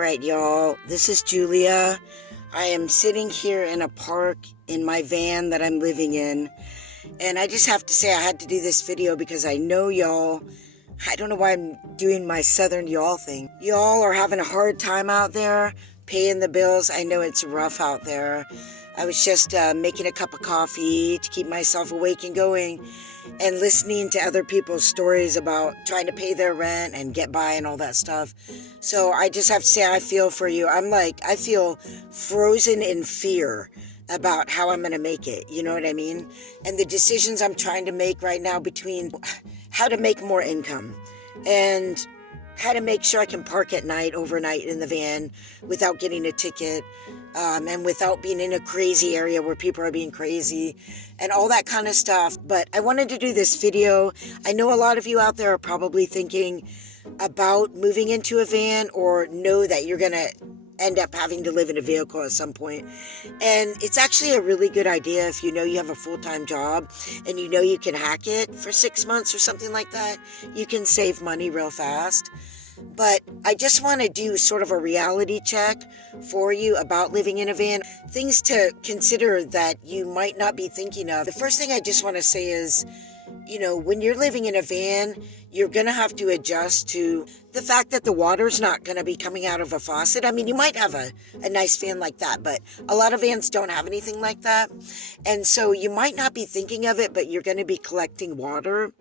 right, y'all. This is Julia. I am sitting here in a park in my van that I'm living in. And I just have to say I had to do this video because I know y'all, I don't know why I'm doing my Southern y'all thing. Y'all are having a hard time out there paying the bills. I know it's rough out there. I was just making a cup of coffee to keep myself awake and going and listening to other people's stories about trying to pay their rent and get by and all that stuff. So I just have to say I feel for you. I feel frozen in fear about how I'm going to make it. You know what I mean? And the decisions I'm trying to make right now between how to make more income and how to make sure I can park at night, overnight in the van without getting a ticket, and without being in a crazy area where people are being crazy and all that kind of stuff. But I wanted to do this video. I know a lot of you out there are probably thinking about moving into a van or know that you're going to end up having to live in a vehicle at some point. And it's actually a really good idea if you know you have a full-time job and you know you can hack it for 6 months or something like that. You can save money real fast. But I just want to do sort of a reality check for you about living in a van. Things to consider that you might not be thinking of. The first thing I just want to say is, you know, when you're living in a van, you're going to have to adjust to the fact that the water's not going to be coming out of a faucet. I mean, you might have a nice fan like that, but a lot of vans don't have anything like that. And so you might not be thinking of it, but you're going to be collecting water.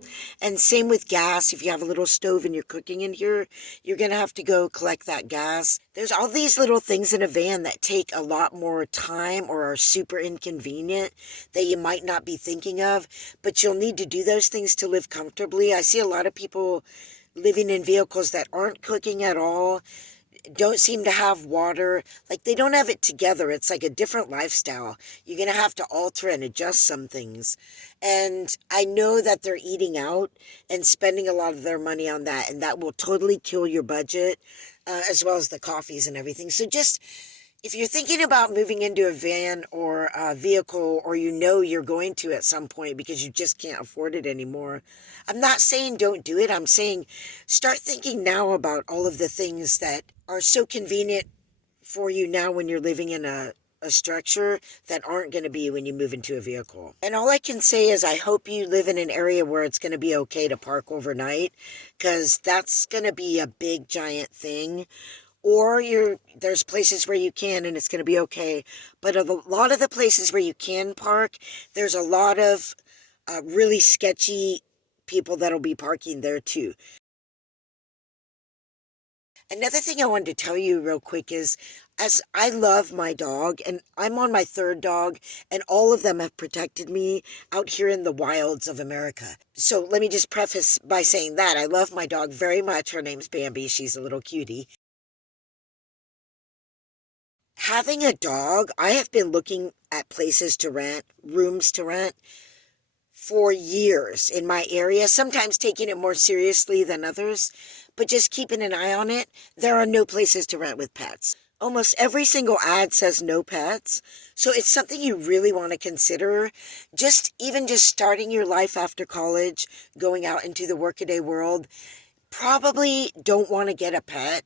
And same with gas. If you have a little stove and you're cooking in here, you're going to have to go collect that gas. There's all these little things in a van that take a lot more time or are super inconvenient that you might not be thinking of, but you'll need to do those things to live comfortably. I see a lot of people living in vehicles that aren't cooking at all, don't seem to have water, like they don't have it together. It's like a different lifestyle. You're going to have to alter and adjust some things. And I know that they're eating out and spending a lot of their money on that, and that will totally kill your budget, as well as the coffees and everything. So just, if you're thinking about moving into a van or a vehicle, or you know you're going to at some point because you just can't afford it anymore, I'm not saying don't do it. I'm saying start thinking now about all of the things that are so convenient for you now when you're living in a structure that aren't going to be when you move into a vehicle. And all I can say is I hope you live in an area where it's going to be okay to park overnight, because that's going to be a big giant thing. Or there's places where you can and it's going to be okay. But a lot of the places where you can park, there's a lot of really sketchy people that'll be parking there too. Another thing I wanted to tell you real quick is, as I love my dog, and I'm on my third dog, and all of them have protected me out here in the wilds of America. So let me just preface by saying that I love my dog very much. Her name's Bambi. She's a little cutie. Having a dog, I have been looking at places to rent, rooms to rent, for years in my area, sometimes taking it more seriously than others, but just keeping an eye on it. There are no places to rent with pets. Almost every single ad says no pets. So it's something you really want to consider. Even just starting your life after college, going out into the workaday world, probably don't want to get a pet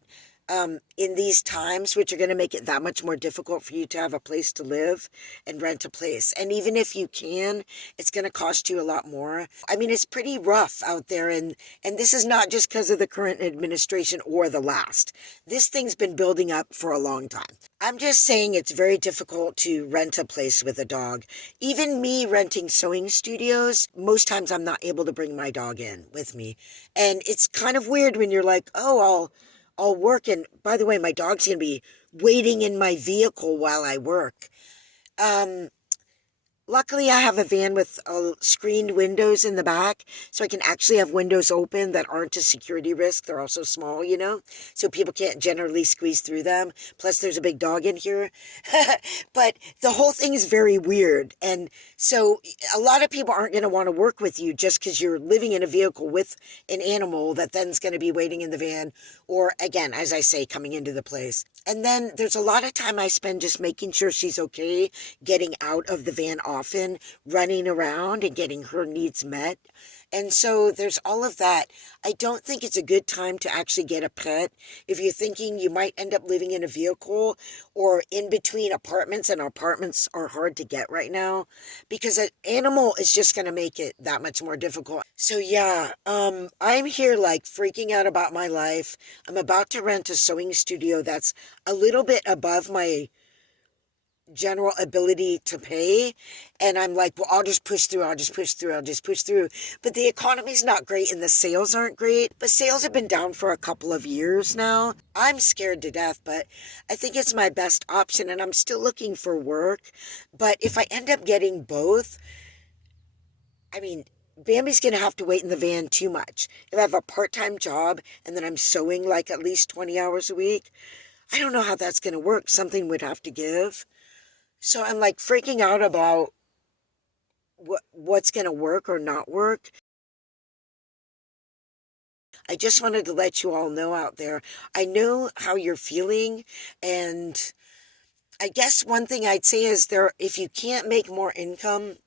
in these times, which are going to make it that much more difficult for you to have a place to live and rent a place. And even if you can, it's going to cost you a lot more. I mean, it's pretty rough out there, and this is not just because of the current administration or the last. This thing's been building up for a long time. I'm just saying it's very difficult to rent a place with a dog. Even me renting sewing studios, most times I'm not able to bring my dog in with me. And it's kind of weird when you're like, oh, I'll work, and by the way, my dog's going to be waiting in my vehicle while I work. Luckily, I have a van with screened windows in the back, so I can actually have windows open that aren't a security risk. They're also small, you know, so people can't generally squeeze through them. Plus, there's a big dog in here. But the whole thing is very weird. And so a lot of people aren't going to want to work with you just because you're living in a vehicle with an animal that then's going to be waiting in the van, or again, as I say, coming into the place. And then there's a lot of time I spend just making sure she's okay, getting out of the van often, running around and getting her needs met. And so there's all of that. I don't think it's a good time to actually get a pet if you're thinking you might end up living in a vehicle or in between apartments, and apartments are hard to get right now because an animal is just going to make it that much more difficult. So yeah, I'm here like freaking out about my life. I'm about to rent a sewing studio that's a little bit above my general ability to pay, and I'm like, well, I'll just push through, I'll just push through. But the economy's not great and the sales aren't great. But sales have been down for a couple of years now. I'm scared to death, but I think it's my best option, and I'm still looking for work. But if I end up getting both, I mean, Bambi's gonna have to wait in the van too much. If I have a part-time job and then I'm sewing like at least 20 hours a week, I don't know how that's gonna work. Something would have to give. So I'm like freaking out about what's going to work or not work. I just wanted to let you all know out there. I know how you're feeling, and I guess one thing I'd say is if you can't make more income,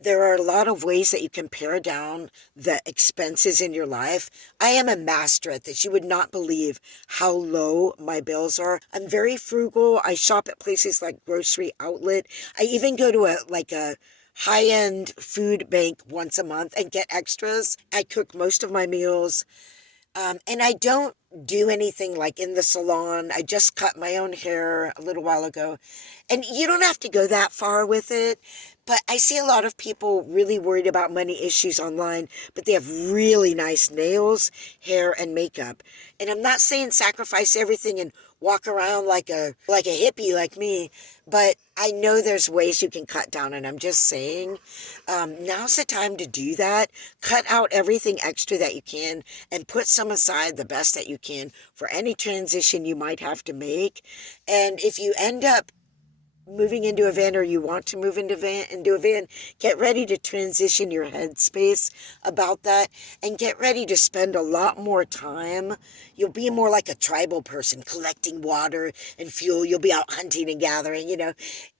there are a lot of ways that you can pare down the expenses in your life. I am a master at this. You would not believe how low my bills are. I'm very frugal. I shop at places like Grocery Outlet. I even go to a high-end food bank once a month and get extras. I cook most of my meals. And I don't do anything like in the salon. I just cut my own hair a little while ago. And you don't have to go that far with it. But I see a lot of people really worried about money issues online, but they have really nice nails, hair, and makeup. And I'm not saying sacrifice everything and walk around like a hippie like me, but I know there's ways you can cut down, and I'm just saying, now's the time to do that. Cut out everything extra that you can and put some aside, the best that you can, for any transition you might have to make. And if you end up moving into a van, or you want to move into a van, get ready to transition your headspace about that, and get ready to spend a lot more time. You'll be more like a tribal person, collecting water and fuel. You'll be out hunting and gathering,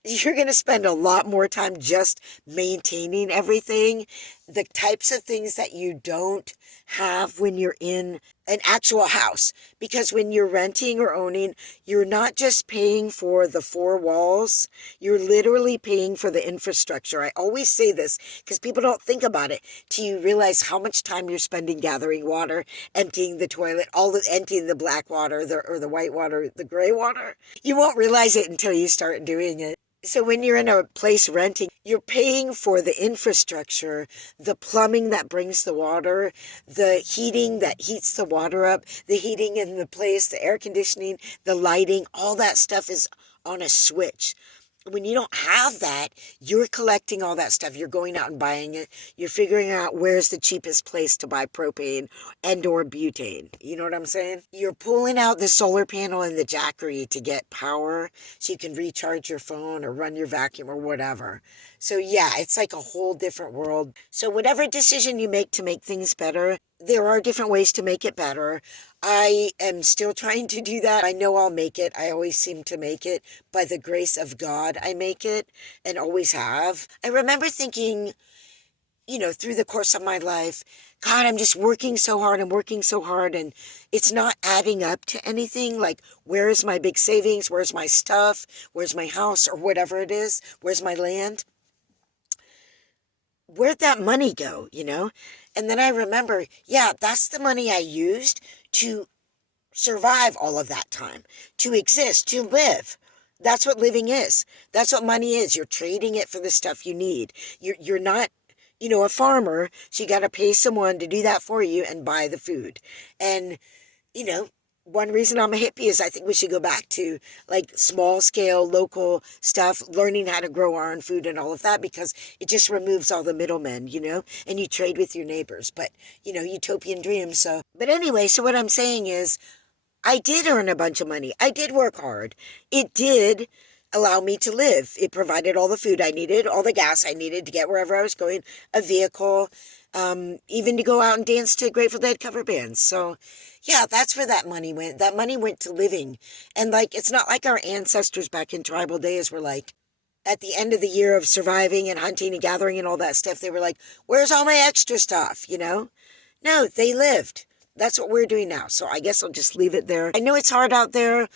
You're going to spend a lot more time just maintaining everything, the types of things that you don't have when you're in an actual house. Because when you're renting or owning, you're not just paying for the four walls, you're literally paying for the infrastructure. I always say this because people don't think about it till you realize how much time you're spending gathering water, emptying the toilet, emptying the black water, or the white water, the gray water. You won't realize it until you start doing it. So when you're in a place renting, you're paying for the infrastructure, the plumbing that brings the water, the heating that heats the water up, the heating in the place, the air conditioning, the lighting, all that stuff is on a switch. When you don't have that, you're collecting all that stuff. You're going out and buying it. You're figuring out where's the cheapest place to buy propane and or butane. You know what I'm saying? You're pulling out the solar panel and the jackery to get power so you can recharge your phone or run your vacuum or whatever. So yeah, it's like a whole different world. So whatever decision you make to make things better, there are different ways to make it better. I am still trying to do that. I know I'll make it. I always seem to make it. By the grace of God, I make it, and always have. I remember thinking, through the course of my life, God, I'm just working so hard. I'm working so hard, and it's not adding up to anything. Like, where is my big savings? Where's my stuff? Where's my house, or whatever it is? Where's my land? Where'd that money go, And then I remember, yeah, that's the money I used to survive all of that time, to exist, to live. That's what living is. That's what money is. You're trading it for the stuff you need. You're not, a farmer, so you got to pay someone to do that for you and buy the food. And, one reason I'm a hippie is I think we should go back to like small scale, local stuff, learning how to grow our own food and all of that, because it just removes all the middlemen, and you trade with your neighbors. But, utopian dreams. But anyway, so what I'm saying is I did earn a bunch of money. I did work hard. It did allow me to live. It provided all the food I needed, all the gas I needed to get wherever I was going, a vehicle, even to go out and dance to Grateful Dead cover bands. So yeah, that's where that money went. That money went to living. And it's not like our ancestors back in tribal days were like, at the end of the year of surviving and hunting and gathering and all that stuff, they were like, where's all my extra stuff, you know? No, they lived. That's what we're doing now. So I guess I'll just leave it there. I know it's hard out there.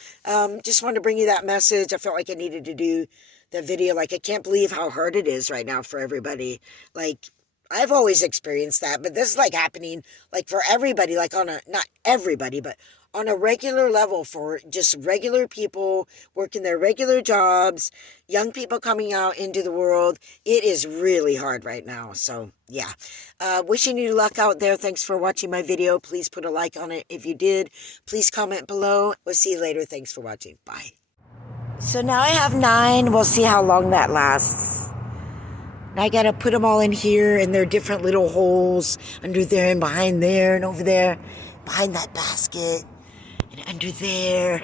Just wanted to bring you that message. I felt like I needed to do the video. Like, I can't believe how hard it is right now for everybody. Like, I've always experienced that, but this is like happening like for everybody, like on a, not everybody, but on a regular level for just regular people working their regular jobs, young people coming out into the world. It is really hard right now. So yeah, wishing you luck out there. Thanks for watching my video. Please put a like on it if you did. Please comment below. We'll see you later. Thanks for watching. Bye. So now I have 9. We'll see how long that lasts. Now I gotta put them all in here, and there are different little holes under there and behind there and over there, behind that basket, and under there.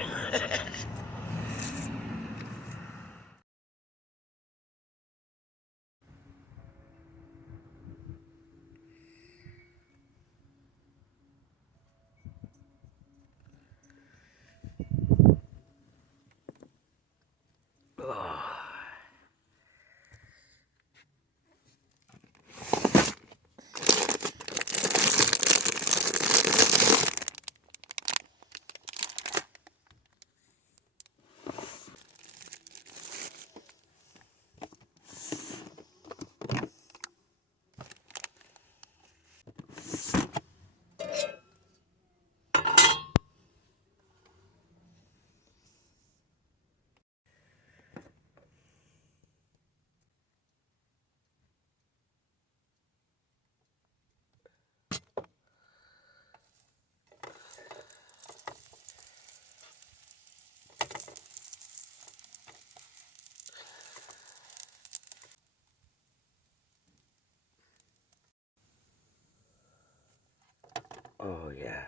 Oh, yeah.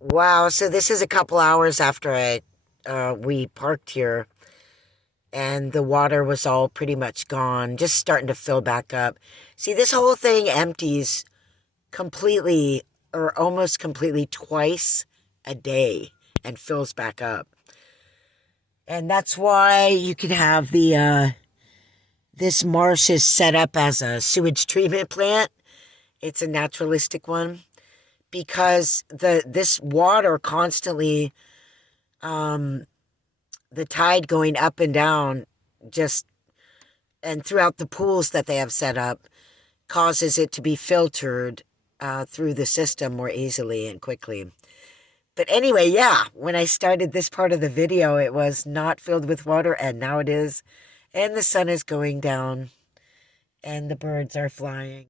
Wow, so this is a couple hours after we parked here, and the water was all pretty much gone, just starting to fill back up. See, this whole thing empties completely or almost completely twice a day and fills back up. And that's why you can have the this marsh is set up as a sewage treatment plant. It's a naturalistic one because this water constantly, the tide going up and down, just and throughout the pools that they have set up, causes it to be filtered through the system more easily and quickly. But anyway, yeah, when I started this part of the video, it was not filled with water, and now it is. And the sun is going down, and the birds are flying.